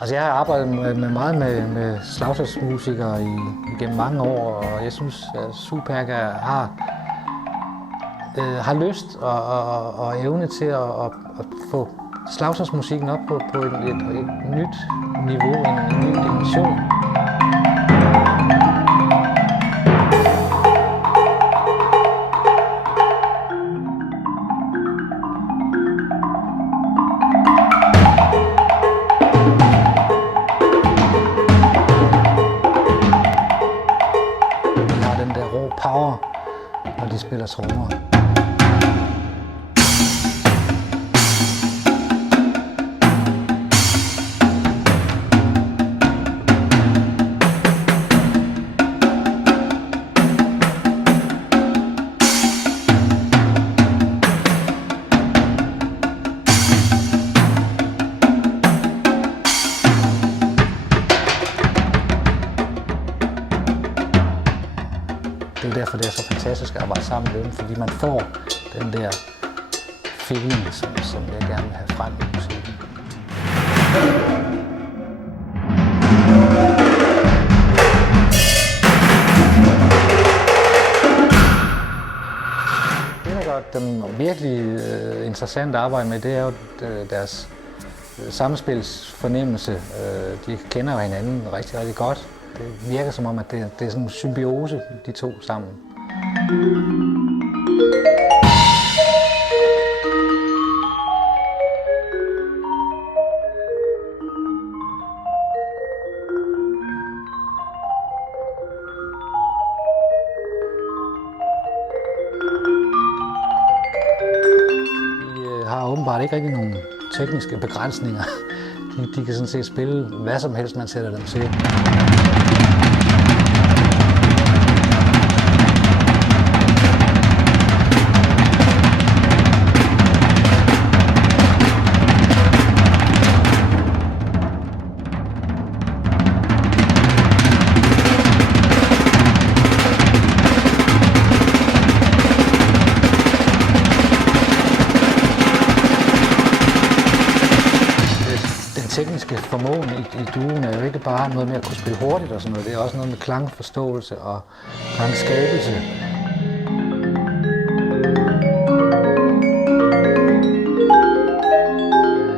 Altså, jeg har arbejdet meget med slagtøjsmusikere igennem mange år, og jeg synes, at Superga har lyst og evne til at få slagtøjsmusikken op på et nyt niveau, en ny dimension. Den der rå power, når de spiller trommer. Det er derfor, det er så fantastisk at arbejde sammen med dem, fordi man får den der feeling, som jeg gerne vil have frem i musikken. Det, der gør dem virkelig interessant at arbejde med, det er jo deres samspilsfornemmelse. De kender jo hinanden rigtig, rigtig godt. Det virker som om, at det er sådan en symbiose, de to sammen. De har åbenbart ikke rigtig nogen tekniske begrænsninger. De kan sådan set spille hvad som helst, man sætter dem til. Tekniske formåen i duoen er jo ikke bare noget med at kunne spille hurtigt og sådan noget, det er også noget med klangforståelse og klangskabelse.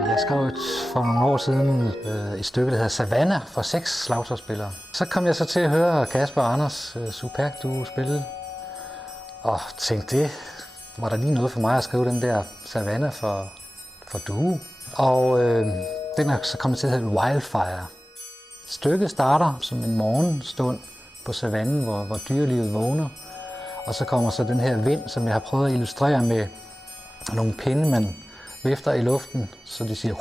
Jeg skrev for nogle år siden et stykke, der hedder Savannah for 6 slagtøjsspillere. Så kom jeg så til at høre Kasper og Anders Superga duo spille, og tænkte, det var der lige noget for mig at skrive den der Savannah for duo. Og den er så kommet til at hedde Wildfire. Stykket starter som en morgenstund på savannen, hvor dyrelivet vågner. Og så kommer så den her vind, som jeg har prøvet at illustrere med nogle pinde, man vifter i luften, så de siger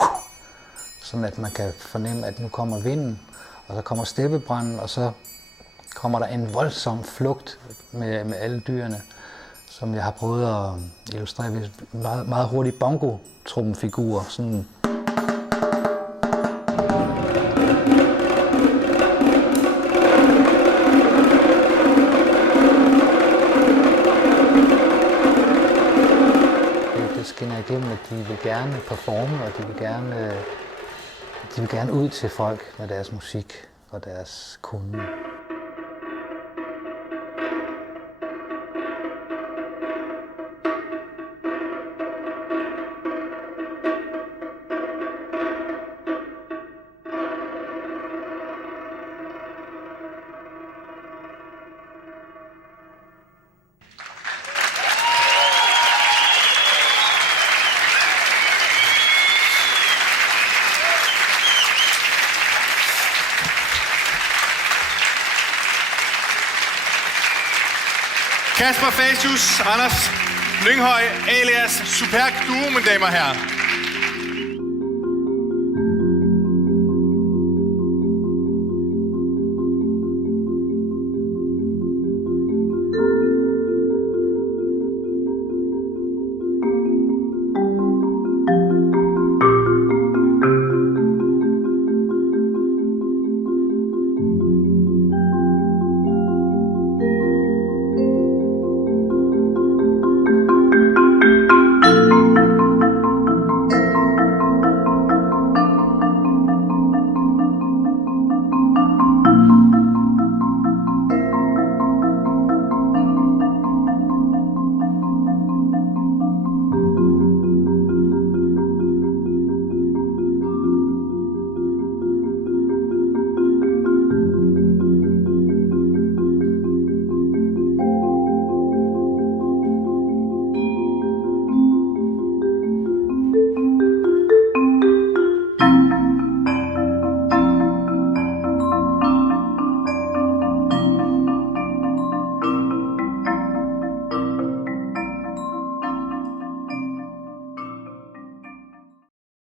sådan at man kan fornemme, at nu kommer vinden, og så kommer steppebranden, og så kommer der en voldsom flugt med alle dyrene, som jeg har prøvet at illustrere ved meget hurtige bongo-tromfigurer. Sådan. Det skinner igennem, at de vil gerne performe, og de vil gerne ud til folk med deres musik og deres kunde. Kasper Facius, Anders Lynghøj, alias Superga duo, mine damer og herrer.